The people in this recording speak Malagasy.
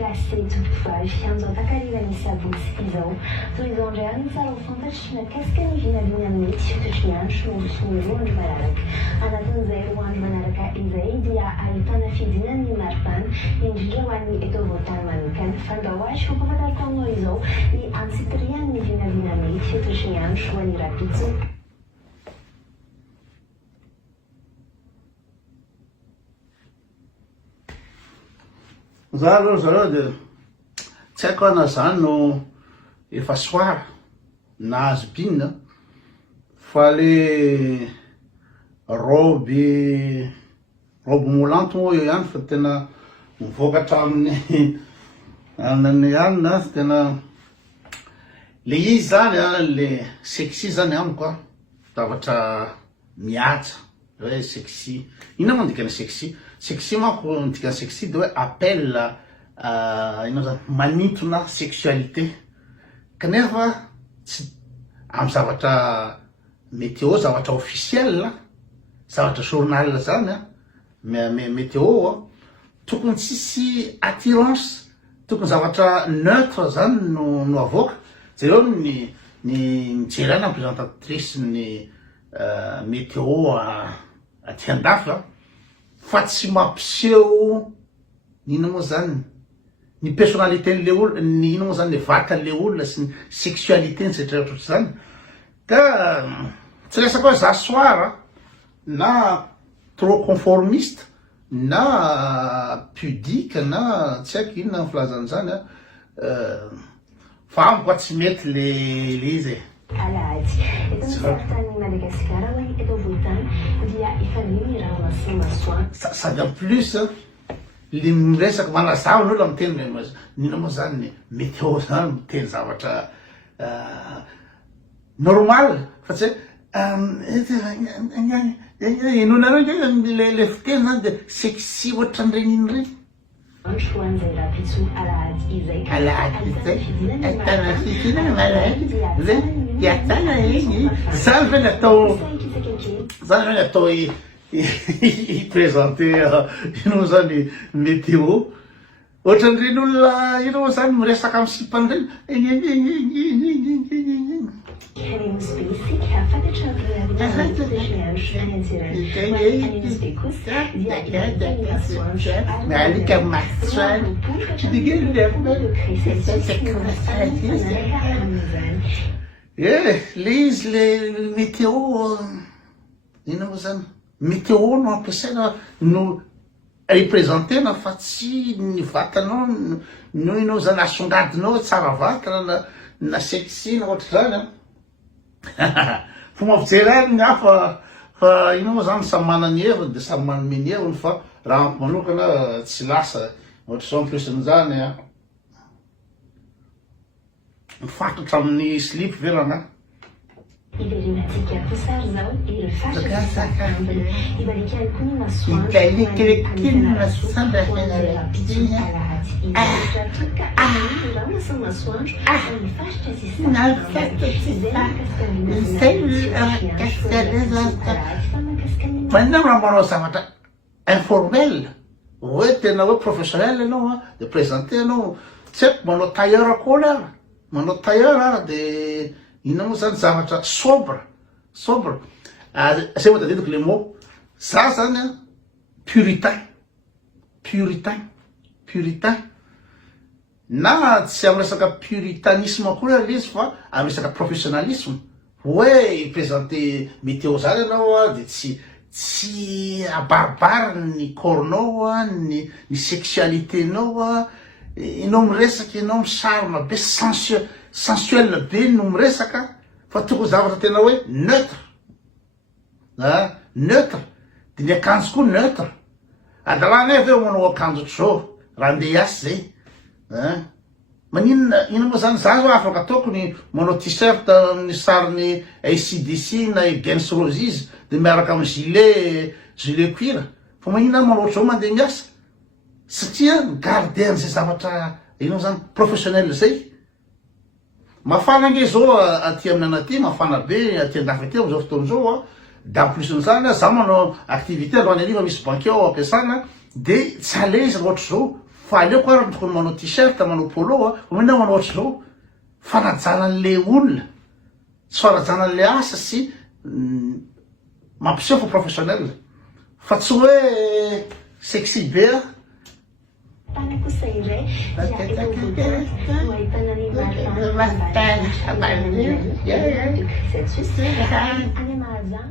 klasy tovovavy amin'izao takariva nisy abotsika izao toy izao indray ny tsara ho fantatry nakasika ny vinavina amin'ny tsifotry ny andro sy ny roa andro manaraka anatin'izay roa andro manaraka izay dia ahitana fidinany maripana indrindra ho an'ny eto voatany manokana fa ndao azy ho mpafantariko aminao izao ny antsitrian'ny vinavina amin'ny tsifotry ny andro ho an'ny rapitso. Za aloha zareo dia tsy haiko ana zany no efa soara na has-been fa le robe molanto moa eo ihany fa tena mivoaka hatramin'ny anany ihany na tena le izy zany le sexy zany amiko a zavatra mihaja hoe sexy ina moa dikana sexy sexy manko dikana sexy de hoe appel ino zany manintona sexualité kanefa tsy amy zavatra météo zavatra officiel zavatra journal zany météo tokony tsisy attirance tokony zavatra neutre zany no avoaka zareo ny mijery ana présentatrice ny météo aty andafy fa tsy mampiseho ino moa zany ny personnalité le olona ny ino moa zany le vatan'le olona sy ny sexualité ny tsetrarehetra zany ka tsy resaka hoe za soara na trop conformiste na pudique na tsy haiko inona ny filazan'izany fa amiko tsy mety le izy Alahady, eto ny saritany Madagasikara hoe eto voatany dia ifaniny raha maso masoandro. Sady en plus le miresaka manazava n'olo amin'ny teny nino moa zany météo zany miteny zavatra normal fa tsy inonareo le fiteny zany de sexy ohatran'ireny iny reny Andro an'izay rapitso alahady izay alahady izay ahitana fiteny malahady zay hiatana iny zany ve natao i-présenter ino zany météo ohatran'ireny olona ino zany miresaka amin'ny sipany reny Spesifika fantatra alika masoandro le izy le météo ino moa zany météo no ampiasaina no représentena fa tsy ny vatanao no ino zany asongadinao tsara vatana na sexy na ohatra zany fomba fijery any ny hafa fa ino moa zany samy mana ny heviny de samy manome ny heviny fa raha amiko manokana tsy lasa ohatra zao ampiasan'izany mifatotra amin'ny slip velana Iverenatsika posary zao ireo fashion ibarika koa ny masoandro ikalikileky masamba rapitso alahady iveretratoka raha maso masoandro ny fasitra maintenant raha manao zavatra informel hoe tena hoe professionnel anao de présenter anao tsy haiko manao tailleur akola manao tailleur de ino moa zany zavatra sobre zay moa tadidiko le mot za zany puritain na tsy amy resaka puritanisme akory le izy fa amy resaka professionnalisme hoe présenter météo zany anao de tsy abaribary ny cornao ny sexualité nao inao miresaka inao misarona be sensuel be no miresaka fa tokony zavatra tena hoe neutre de ny akanjo koa neutre adalana avy eo manao akanjo ohatr'izao raha andeha hiasy zay maninona ino moa zany za zao afaka ataoko ny manao t-shirt amin'ny sariny ACDC na Guns Roses de miaraka amin'ny gilet cuir fa maninona manao ohatr'izao mandeha miasa satria garder an'izay zavatra ino zany professionnel zay mafana nge zao aty amin'ny anaty mafana be aty andafy aty am'izao fotoana zao da en plus n'izany za manao activité alohan'ny aniva misy banquet ao ampiasana de tsy à l'aise ohatr'izao fa aleoko ary tokony manao t-shirt manao polo omena manao ohatr'izao fanajana an'le olona tsy fanajana an'le asa sy mampiseho fa professionnel fa tsy hoe sexy be Pana ko sa iray, siya ito bukas, may pananiwala, Celsius, ang mazang,